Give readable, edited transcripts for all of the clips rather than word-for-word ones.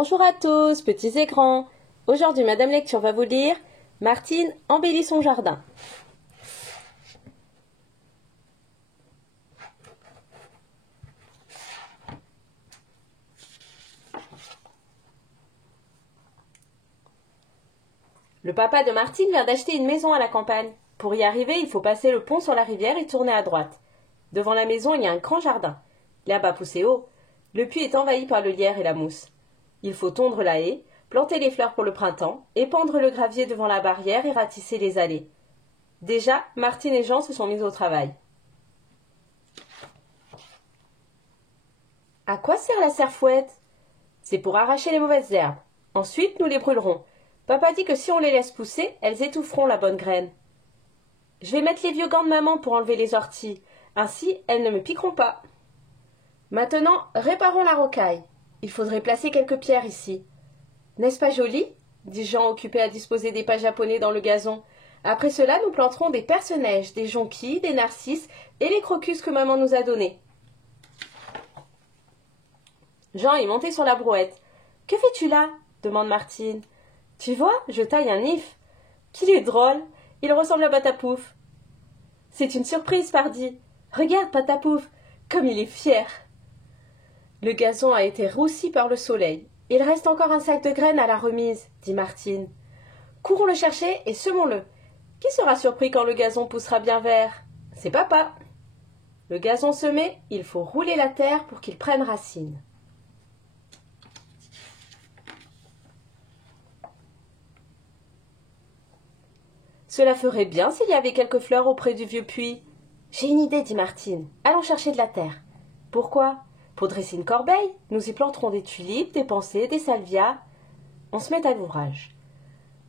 Bonjour à tous, petits et grands. Aujourd'hui, Madame Lecture va vous lire Martine embellit son jardin. Le papa de Martine vient d'acheter une maison à la campagne. Pour y arriver, il faut passer le pont sur la rivière et tourner à droite. Devant la maison, il y a un grand jardin. L'herbe a poussé haut. Le puits est envahi par le lierre et la mousse. Il faut tondre la haie, planter les fleurs pour le printemps, épandre le gravier devant la barrière et ratisser les allées. Déjà, Martine et Jean se sont mis au travail. À quoi sert la serfouette? C'est pour arracher les mauvaises herbes. Ensuite, nous les brûlerons. Papa dit que si on les laisse pousser, elles étoufferont la bonne graine. Je vais mettre les vieux gants de maman pour enlever les orties. Ainsi, elles ne me piqueront pas. Maintenant, réparons la rocaille. Il faudrait placer quelques pierres ici. N'est-ce pas joli? Dit Jean, occupé à disposer des pas japonais dans le gazon. Après cela, nous planterons des perce-neige, des jonquilles, des narcisses et les crocus que maman nous a donnés. Jean est monté sur la brouette. Que fais-tu là? Demande Martine. Tu vois, je taille un if. Qu'il est drôle. Il ressemble à Patapouf. C'est une surprise, pardi. Regarde, Patapouf, comme il est fier. Le gazon a été roussi par le soleil. Il reste encore un sac de graines à la remise, dit Martine. Courons le chercher et semons-le. Qui sera surpris quand le gazon poussera bien vert? C'est papa. Le gazon semé, il faut rouler la terre pour qu'il prenne racine. Cela ferait bien s'il y avait quelques fleurs auprès du vieux puits. J'ai une idée, dit Martine. Allons chercher de la terre. Pourquoi? Pour dresser une corbeille, nous y planterons des tulipes, des pensées, des salvias. On se met à l'ouvrage.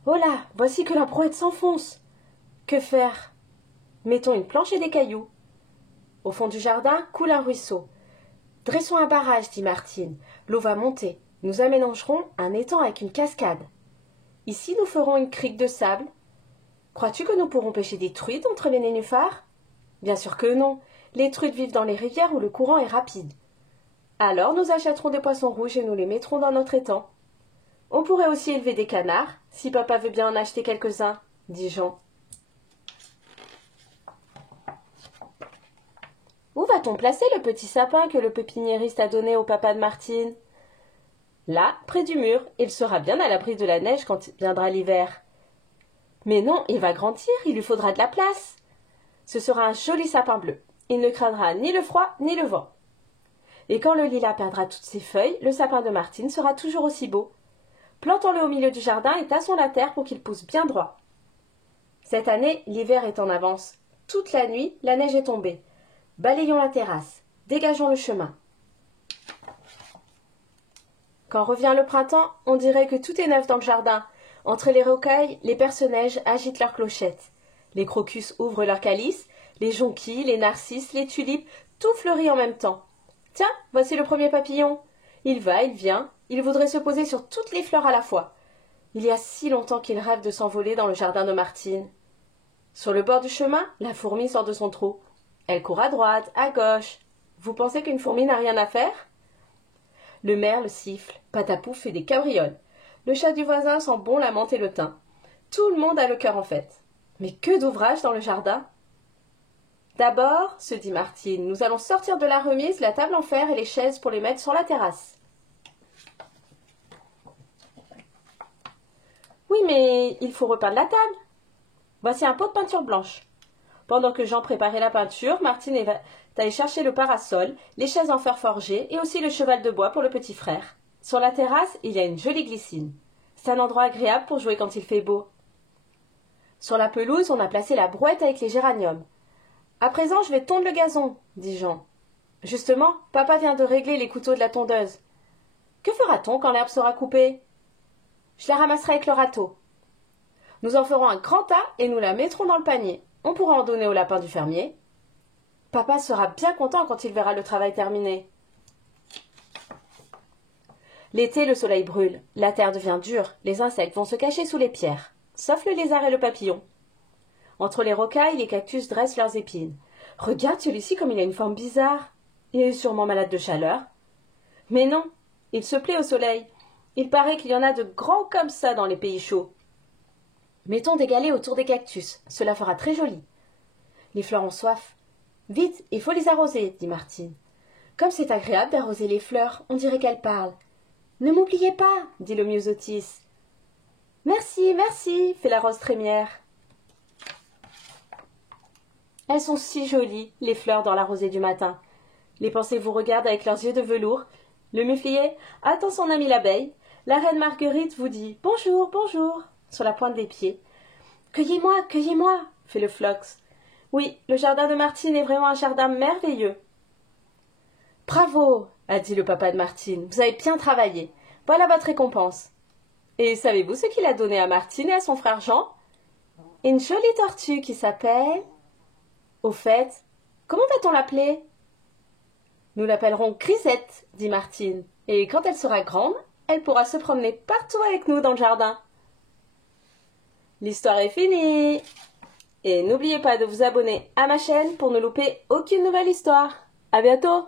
Oh là, voici que la brouette s'enfonce. Que faire? Mettons une planche et des cailloux. Au fond du jardin coule un ruisseau. Dressons un barrage, dit Martine. L'eau va monter. Nous aménagerons un étang avec une cascade. Ici, nous ferons une crique de sable. Crois-tu que nous pourrons pêcher des truites entre les nénuphars? Bien sûr que non. Les truites vivent dans les rivières où le courant est rapide. Alors nous achèterons des poissons rouges et nous les mettrons dans notre étang. On pourrait aussi élever des canards, si papa veut bien en acheter quelques-uns, dit Jean. Où va-t-on placer le petit sapin que le pépiniériste a donné au papa de Martine? Là, près du mur, il sera bien à l'abri de la neige quand viendra l'hiver. Mais non, il va grandir, il lui faudra de la place. Ce sera un joli sapin bleu. Il ne craindra ni le froid ni le vent. Et quand le lilas perdra toutes ses feuilles, le sapin de Martine sera toujours aussi beau. Plantons-le au milieu du jardin et tassons la terre pour qu'il pousse bien droit. Cette année, l'hiver est en avance. Toute la nuit, la neige est tombée. Balayons la terrasse, dégageons le chemin. Quand revient le printemps, on dirait que tout est neuf dans le jardin. Entre les rocailles, les perce-neige agitent leurs clochettes. Les crocus ouvrent leurs calices, les jonquilles, les narcisses, les tulipes, tout fleurit en même temps. Tiens, voici le premier papillon. Il va, il vient, il voudrait se poser sur toutes les fleurs à la fois. Il y a si longtemps qu'il rêve de s'envoler dans le jardin de Martine. Sur le bord du chemin, la fourmi sort de son trou. Elle court à droite, à gauche. Vous pensez qu'une fourmi n'a rien à faire? Le merle siffle, Patapouf fait des cabrioles. Le chat du voisin sent bon la menthe et le thym. Tout le monde a le cœur en fête. Mais que d'ouvrage dans le jardin! D'abord, se dit Martine, nous allons sortir de la remise la table en fer et les chaises pour les mettre sur la terrasse. Oui, mais il faut repeindre la table. Voici un pot de peinture blanche. Pendant que Jean préparait la peinture, Martine est allée chercher le parasol, les chaises en fer forgé et aussi le cheval de bois pour le petit frère. Sur la terrasse, il y a une jolie glycine. C'est un endroit agréable pour jouer quand il fait beau. Sur la pelouse, on a placé la brouette avec les géraniums. À présent, je vais tondre le gazon, dit Jean. Justement, papa vient de régler les couteaux de la tondeuse. Que fera-t-on quand l'herbe sera coupée? Je la ramasserai avec le râteau. Nous en ferons un grand tas et nous la mettrons dans le panier. On pourra en donner au lapin du fermier. Papa sera bien content quand il verra le travail terminé. L'été, le soleil brûle, la terre devient dure, les insectes vont se cacher sous les pierres, sauf le lézard et le papillon. Entre les rocailles, les cactus dressent leurs épines. Regarde celui-ci comme il a une forme bizarre. Il est sûrement malade de chaleur. Mais non, il se plaît au soleil. Il paraît qu'il y en a de grands comme ça dans les pays chauds. Mettons des galets autour des cactus, cela fera très joli. Les fleurs ont soif. Vite, il faut les arroser, dit Martine. Comme c'est agréable d'arroser les fleurs, on dirait qu'elles parlent. Ne m'oubliez pas, dit le myosotis. Merci, merci, fait la rose trémière. Elles sont si jolies, les fleurs dans la rosée du matin. Les pensées vous regardent avec leurs yeux de velours. Le muflier attend son ami l'abeille. La reine Marguerite vous dit « Bonjour, bonjour » sur la pointe des pieds. « Cueillez-moi, fait le flox. Oui, le jardin de Martine est vraiment un jardin merveilleux. Bravo, a dit le papa de Martine. Vous avez bien travaillé. Voilà votre récompense. Et savez-vous ce qu'il a donné à Martine et à son frère Jean? Une jolie tortue qui s'appelle... Au fait, comment va-t-on l'appeler? Nous l'appellerons Grisette, dit Martine. Et quand elle sera grande, elle pourra se promener partout avec nous dans le jardin. L'histoire est finie. Et n'oubliez pas de vous abonner à ma chaîne pour ne louper aucune nouvelle histoire. À bientôt!